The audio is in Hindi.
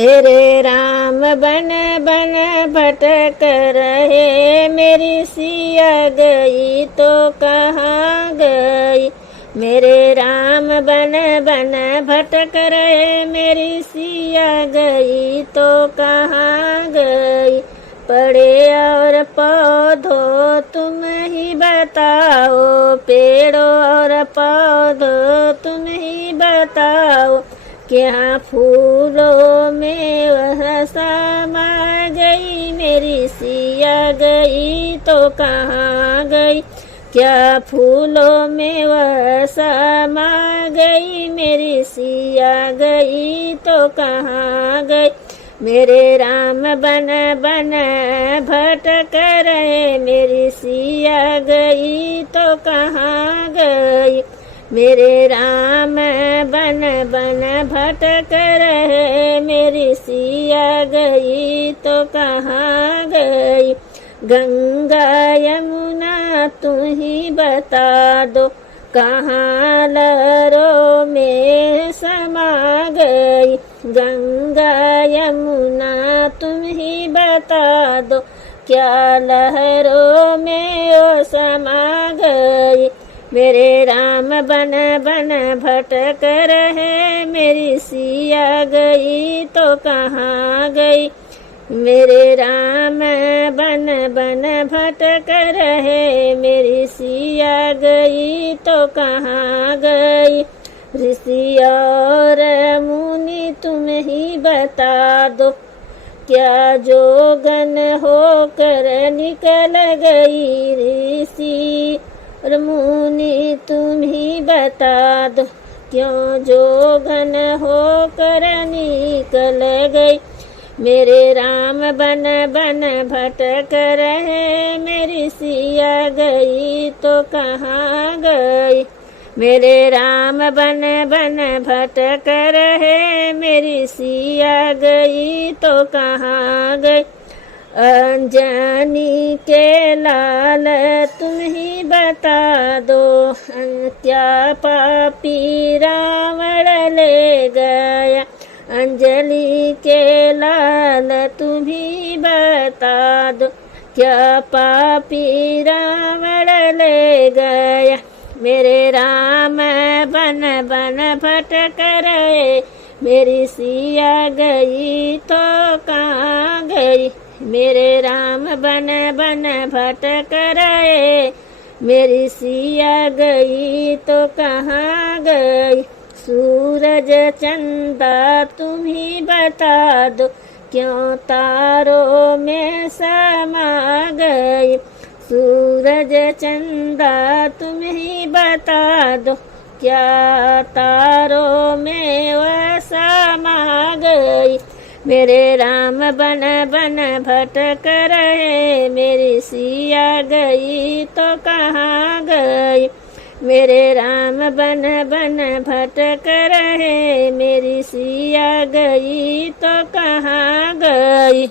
मेरे राम बन बन भटक रहे, मेरी सिया गई तो कहाँ गई। मेरे राम बन बन भटक रहे, मेरी सिया गई तो कहाँ गई। पड़े और पौधों तुम ही बताओ, पेड़ों और पौधों तुम ही बताओ, क्या फूलों में वह समा गई। मेरी सिया गई तो कहाँ गई, क्या फूलों में वह समा गई। मेरी सिया गई तो कहाँ गई। मेरे राम बन बन भटक रहे, मेरी सिया गई तो कहाँ गई। मेरे राम बन बन भटक रहे, मेरी सिया गई तो कहाँ गई। गंगा यमुना तू ही बता दो, कहाँ लहरों में समा गई। गंगा यमुना तुम ही बता दो, क्या लहरों में वो समा गई। मेरे राम बन बन भटक रहे, मेरी सिया गई तो कहाँ गई। मेरे राम बन बन भटक रहे, मेरी सिया गई तो कहाँ गई। ऋषि और मुनि तुम ही बता दो, क्या जोगन होकर निकल गई। ऋषि और मुनि तुम ही बता दो, क्यों जोगन होकर निकल गई। मेरे राम बन बन भटक रहे, मेरी सिया गई तो कहाँ गई। मेरे राम बन बन भटक रहे, मेरी सिया गई तो कहाँ गई। अंजनी के लाल तुम ही बता दो, क्या पापी रावण ले गया। अंजलि के लाल तुम ही बता दो, क्या पापी रावण ले गया। मेरे राम बन बन भटक रहे, मेरी सिया गई तो कहाँ गई। मेरे राम बन बन भटक रहे, मेरी सिया गई तो कहाँ गई। सूरज चंदा तुम ही बता दो, क्यों तारों में समा गई। सूरज चंदा तुम ही बता दो, क्या तारों में वह समा गई। मेरे राम बन बन भटक रहे, मेरी सिया गई तो कहाँ गई। मेरे राम बन बन भटक रहे, मेरी सिया गई तो कहाँ गई।